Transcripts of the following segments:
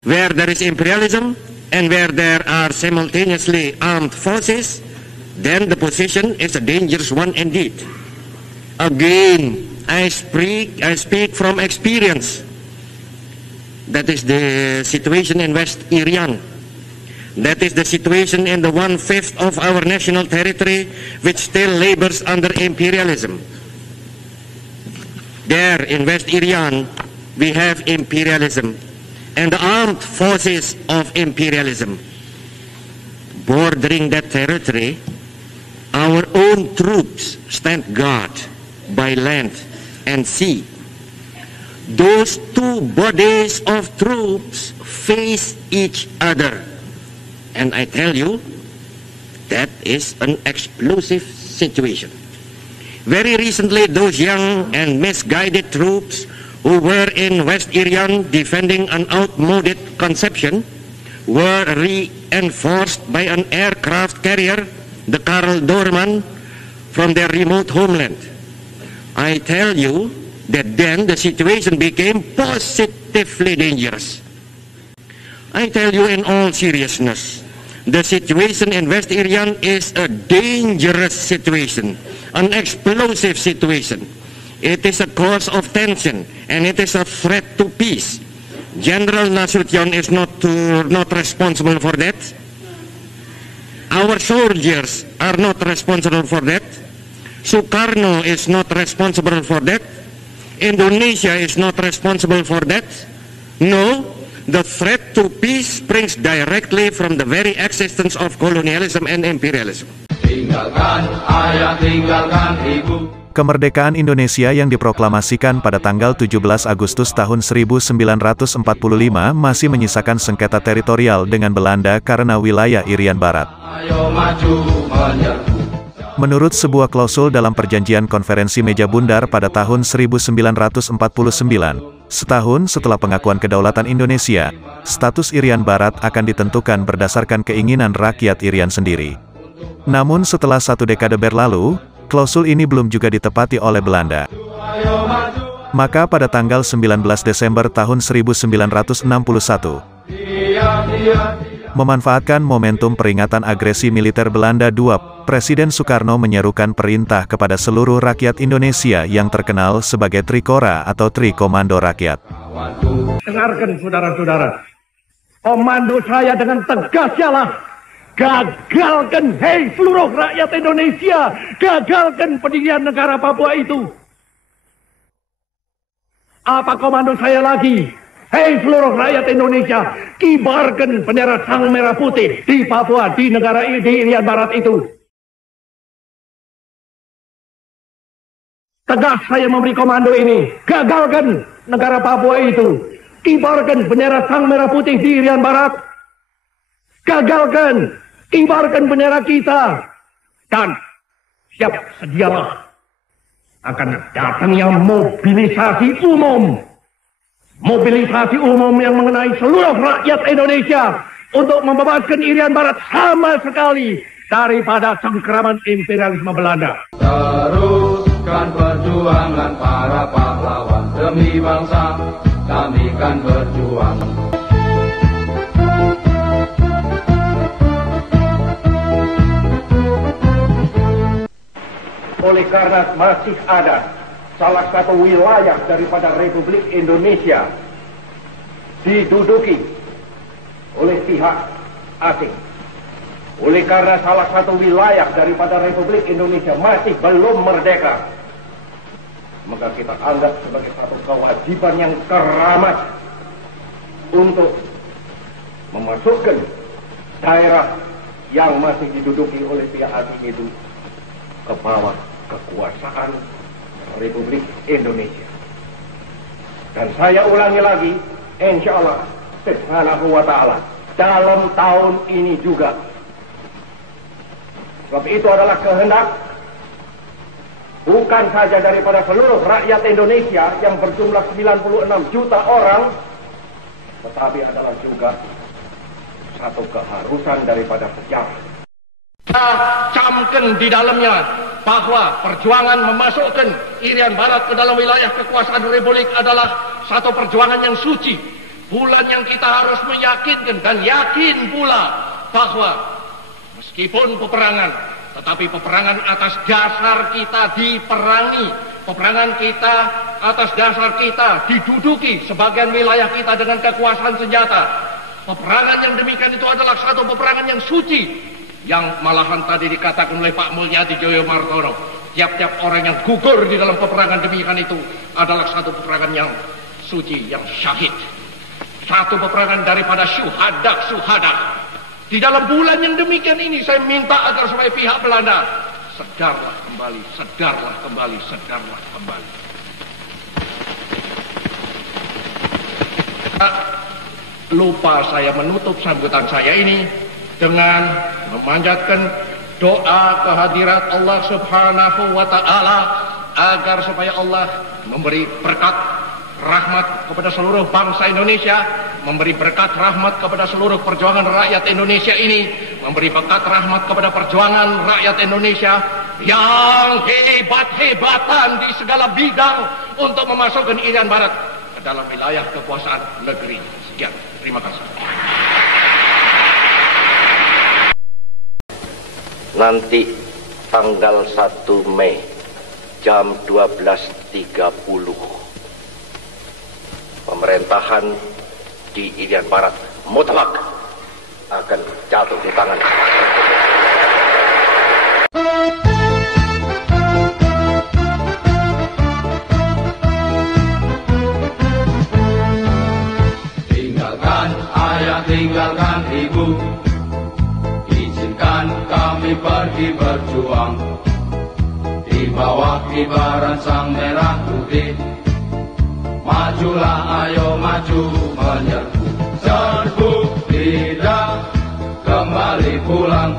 Where there is imperialism and where there are simultaneously armed forces, then the position is a dangerous one indeed. Again, I speak from experience. That is the situation in West Irian. That is the situation in the 1/5 of our national territory which still labors under imperialism. There in West Irian, we have imperialism and the armed forces of imperialism. Bordering that territory, our own troops stand guard by land and sea. Those two bodies of troops face each other. And I tell you, that is an explosive situation. Very recently, those young and misguided troops who were in West Irian defending an outmoded conception were reinforced by an aircraft carrier, the Karl Doorman, from their remote homeland. I tell you that then the situation became positively dangerous. I tell you in all seriousness, the situation in West Irian is a dangerous situation, an explosive situation. It is a cause of tension and it is a threat to peace. General Nasution is not responsible for that. Our soldiers are not responsible for that. Sukarno is not responsible for that. Indonesia is not responsible for that. No, the threat to peace springs directly from the very existence of colonialism and imperialism. Tinggalkan ayah, tinggalkan ibu. Kemerdekaan Indonesia yang diproklamasikan pada tanggal 17 Agustus tahun 1945 masih menyisakan sengketa teritorial dengan Belanda karena wilayah Irian Barat. Menurut sebuah klausul dalam perjanjian konferensi meja bundar pada tahun 1949, setahun setelah pengakuan kedaulatan Indonesia, status Irian Barat akan ditentukan berdasarkan keinginan rakyat Irian sendiri. Namun setelah satu dekade berlalu, klausul ini belum juga ditepati oleh Belanda. Maka pada tanggal 19 Desember tahun 1961, memanfaatkan momentum peringatan agresi militer Belanda II, Presiden Soekarno menyerukan perintah kepada seluruh rakyat Indonesia yang terkenal sebagai Trikora atau Tri Komando Rakyat. Dengarkan saudara-saudara, komando saya dengan tegas ialah gagalkan, hei seluruh rakyat Indonesia, gagalkan pendirian negara Papua itu. Apa komando saya lagi? Hei seluruh rakyat Indonesia, kibarkan bendera sang merah putih di Papua, di negara di Irian Barat itu. Tegas saya memberi komando ini, gagalkan negara Papua itu, kibarkan bendera sang merah putih di Irian Barat, gagalkan, kibarkan bendera kita, dan siap sedialah akan datangnya mobilisasi umum. Mobilisasi umum yang mengenai seluruh rakyat Indonesia untuk membebaskan Irian Barat sama sekali daripada cengkeraman imperialisme Belanda. Teruskan perjuangan para pahlawan demi bangsa, kami kan berjuang. Oleh karena masih ada salah satu wilayah daripada Republik Indonesia diduduki oleh pihak asing. Oleh karena salah satu wilayah daripada Republik Indonesia masih belum merdeka, maka kita anggap sebagai satu kewajiban yang keramat untuk memasukkan daerah yang masih diduduki oleh pihak asing itu ke bawah kekuasaan Republik Indonesia. Dan saya ulangi lagi, insya Allah subhanahu wa ta'ala, dalam tahun ini juga. Sebab itu adalah kehendak bukan saja daripada seluruh rakyat Indonesia yang berjumlah 96 juta orang, tetapi adalah juga satu keharusan daripada sejarah. Kita camkan di dalamnya bahwa perjuangan memasukkan Irian Barat ke dalam wilayah kekuasaan Republik adalah satu perjuangan yang suci, Bulan yang kita harus meyakinkan dan yakin pula bahwa meskipun peperangan, tetapi peperangan atas dasar kita diperangi. Peperangan kita atas dasar kita diduduki sebagian wilayah kita dengan kekuasaan senjata. Peperangan yang demikian itu adalah satu peperangan yang suci, yang malahan tadi dikatakan oleh Pak Mulyadi Joyo Martono, tiap-tiap orang yang gugur di dalam peperangan demikian itu adalah satu peperangan yang suci, yang syahid. Satu peperangan daripada syuhada. Di dalam bulan yang demikian ini saya minta agar supaya pihak Belanda sedarlah kembali. Lupa saya menutup sambutan saya ini dengan memanjatkan doa kehadirat Allah Subhanahu wa Ta'ala agar supaya Allah memberi berkat rahmat kepada seluruh bangsa Indonesia, memberi berkat rahmat kepada seluruh perjuangan rakyat Indonesia ini, memberi berkat rahmat kepada perjuangan rakyat Indonesia yang hebat-hebatan di segala bidang untuk memasukkan Irian Barat ke dalam wilayah kekuasaan negeri. Sekian, terima kasih. Nanti tanggal 1 Mei jam 12.30 pemerintahan di Irian Barat mutlak akan jatuh di tangan. Tinggalkan ayah, tinggalkan ibu, izinkan kami pergi berjuang di bawah kibaran sang merah putih. Majulah, ayo maju menyerbu, serbu, tidak kembali pulang.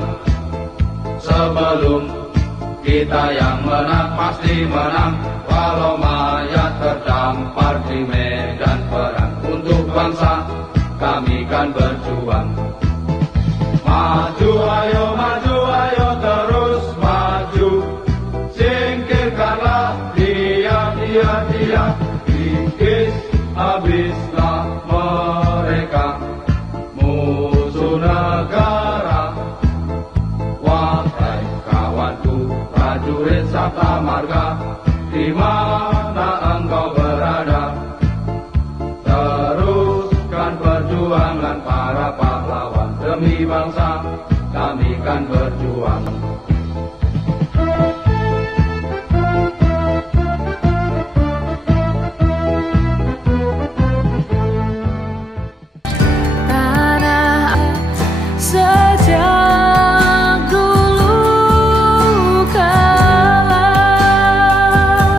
Sebelum kita yang menang, pasti menang. Walau mayat terdampar di medan perang, untuk bangsa kami kan berjuang. Maju, ayo terus maju. Singkirkanlah dia. Habislah mereka, musuh negara. Wahai kawanku, prajurit Sabta Marga, di mana engkau berada? Teruskan perjuangan para pahlawan, demi bangsa kami kan berjuang.